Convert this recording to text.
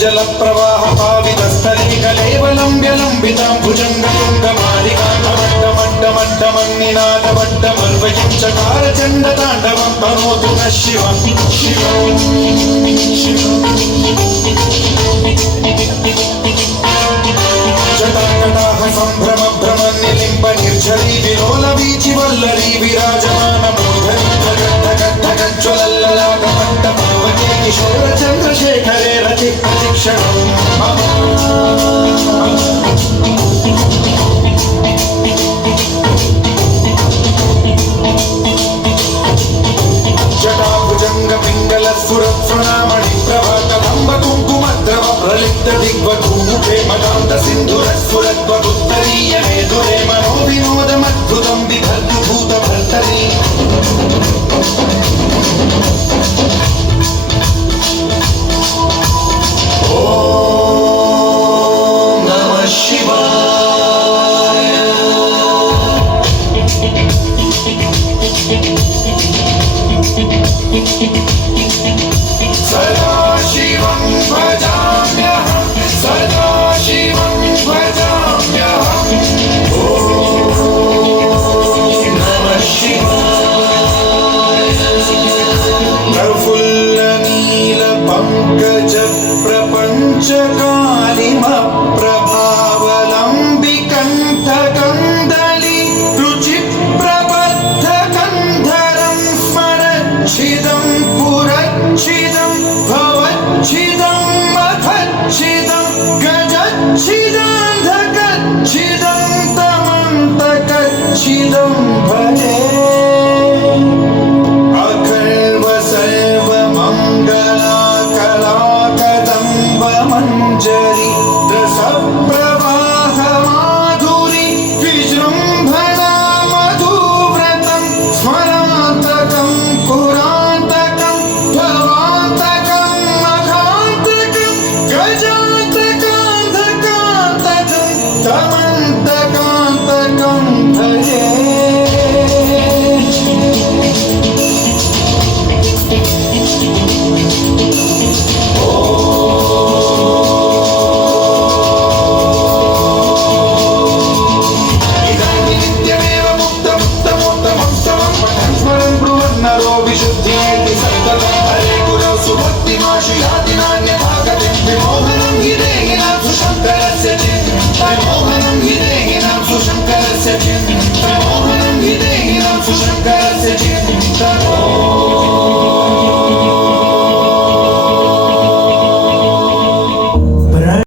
जल प्रवाह पावितस्थले कलेवलम्ब्यलम्बितां भुजङ्गतुङ्गमालिकामड्डमड्डमड्डमन्निनादमड्डमर्वयं चकार चण्डताण्डवं तनोतु नः शिवं जटाकटाह सम्भ्रम भ्रमन्निलिम्ब निर्झरी विलोलवीचि वल्लरी विराजमानमूर्धनि धगद्धगद्धगज्ज्वलल्ललाटमट्टमवते किशोर चन्द्रशेखरे रति प्रतिक्षणं मम जटाभुजंग पिंगल सुरत्सुनामणि प्रभाकलंब कुंकुमद्रव प्रलिप्त दिग्वधूमुखे मदान्त सिन्धुरस्फुरद्वगुत्तरीय मेधुरे मनोविनोदमद्भुतं बिभर्तु भूतभर्तरी ओम नमः शिवाय सदा शिवं भजाम्यहं सदा शिवं भजाम्यहं ॐ नमः शिवाय प्रफुल्ल नील पंकज प्रपंच कालिमप्रभावलम्बिकण्ठकन्दली रुचि प्रबद्ध गन्धरं स्मरच्छिदं पुरच्छिदं भवच्छिदं मथच्छिदं गजच्छिदान्धकच्छिदं तमन्तकच्छिदं भजे अखर्व सर्वमङ्गला कलाकदम्बमञ्जरी रसप्रवाह माधुरी विजृम्भणा मधुव्रतं स्मरान्तकं पुरान्तकं भवान्तकं मखान्तकं गजान्तकान्धकान्तकं तमन्तकान्तकं भजे शंकरस्य चिंतन